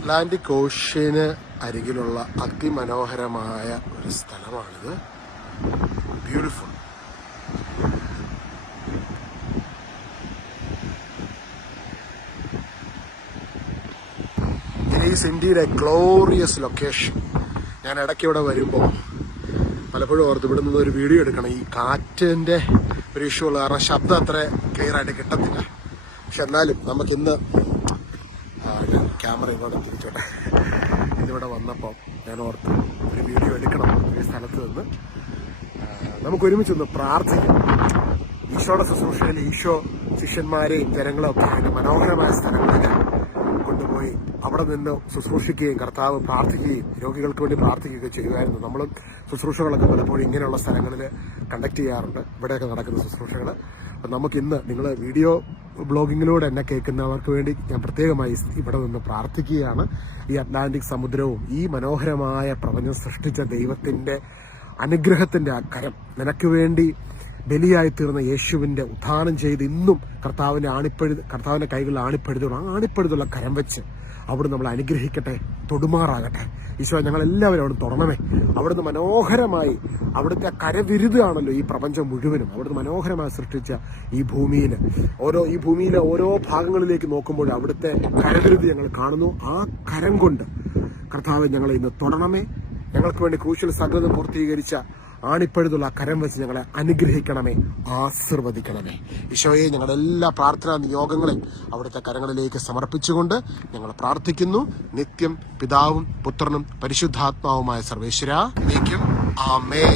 Atlantic ocean അരികിലുള്ള അതിമനോഹരമായ ഒരു സ്ഥലമാണിത്. ബ്യൂട്ടിഫുൾ ഈസ് ഇന്ത്യയുടെ ഗ്ലോറിയസ് ലൊക്കേഷൻ ഞാൻ ഇടയ്ക്ക് ഇവിടെ വരുമ്പോൾ പലപ്പോഴും ഓർത്ത് ഇവിടെ നിന്ന് ഒരു വീഡിയോ എടുക്കണം. ഈ കാറ്റിന്റെ ഒരു ഇഷ്യൂ ഉള്ള കാരണം ശബ്ദം അത്ര ക്ലിയർ ആയിട്ട് കിട്ടത്തില്ല. പക്ഷെ എന്നാലും നമുക്കിന്ന് ക്യാമറ ഇങ്ങോട്ട് തിരിച്ചോട്ടെ. ഇതിവിടെ വന്നപ്പോൾ ഞാൻ ഓർത്ത് ഒരു വീഡിയോ എടുക്കണം ഈ സ്ഥലത്ത് നിന്ന്. നമുക്ക് ഒരുമിച്ച് ഒന്ന് പ്രാർത്ഥിക്കാം. ഈശോയുടെ ശുശ്രൂഷയിൽ ഈശോ ശിഷ്യന്മാരെയും ജനങ്ങളെ ഒക്കെ അതിന്റെ മനോഹരമായ സ്ഥലങ്ങളിലേക്ക് കൊണ്ടുപോയി അവിടെ നിന്ന് ശുശ്രൂഷിക്കുകയും കർത്താവ് പ്രാർത്ഥിക്കുകയും രോഗികൾക്ക് വേണ്ടി പ്രാർത്ഥിക്കുകയൊക്കെ ചെയ്യുമായിരുന്നു. നമ്മളും ശുശ്രൂഷകളൊക്കെ പലപ്പോഴും ഇങ്ങനെയുള്ള സ്ഥലങ്ങളിൽ കണ്ടക്ട് ചെയ്യാറുണ്ട്. ഇവിടെയൊക്കെ നടക്കുന്ന ശുശ്രൂഷകൾ അപ്പം നമുക്കിന്ന് നിങ്ങൾ വീഡിയോ ബ്ലോഗിങ്ങിലൂടെ എന്നെ കേൾക്കുന്നവർക്ക് വേണ്ടി ഞാൻ പ്രത്യേകമായി ഇവിടെ നിന്ന് പ്രാർത്ഥിക്കുകയാണ്. ഈ അറ്റ്ലാന്റിക് സമുദ്രവും ഈ മനോഹരമായ പ്രപഞ്ചം സൃഷ്ടിച്ച ദൈവത്തിന്റെ അനുഗ്രഹത്തിന്റെ ആ കരം നിനക്ക് വേണ്ടി ബലിയായി തീർന്ന യേശുവിന്റെ ഉദ്ധാനം ചെയ്ത് ഇന്നും കർത്താവിന്റെ ആണിപ്പഴുത് കർത്താവിന്റെ കൈകളിൽ ആണിപ്പഴുതുള്ള ആ ആണിപ്പഴുതുള്ള കരം വെച്ച് അവിടെ നമ്മൾ അനുഗ്രഹിക്കട്ടെ. തൊടുമാറാകട്ടെ. ഈശോ ഞങ്ങളെല്ലാവരും അവിടെ തുറണമേ അവിടുന്ന് മനോഹരമായി അവിടുത്തെ കരവിരുതാണല്ലോ ഈ പ്രപഞ്ചം മുഴുവനും. അവിടുന്ന് മനോഹരമായി സൃഷ്ടിച്ച ഈ ഭൂമിയിൽ ഓരോ ഈ ഭൂമിയിലെ ഓരോ ഭാഗങ്ങളിലേക്ക് നോക്കുമ്പോൾ അവിടുത്തെ കരവിരുത് ഞങ്ങൾ കാണുന്നു. ആ കരം കൊണ്ട് കർത്താവ് ഞങ്ങളെ ഇന്ന് തൊടണമേ. ഞങ്ങൾക്ക് വേണ്ടി ക്രൂശിൽ സകൃതം പൂർത്തീകരിച്ച ആണിപ്പഴുതുള്ള കരം വെച്ച് ഞങ്ങളെ അനുഗ്രഹിക്കണമേ ആശീർവദിക്കണമേ. ഈശോയെ ഞങ്ങളുടെ എല്ലാ പ്രാർത്ഥനാ നിയോഗങ്ങളെയും അവിടുത്തെ കരങ്ങളിലേക്ക് സമർപ്പിച്ചുകൊണ്ട് ഞങ്ങൾ പ്രാർത്ഥിക്കുന്നു. നിത്യം പിതാവും പുത്രനും പരിശുദ്ധാത്മാവുമായ സർവേശ്വര ആമേ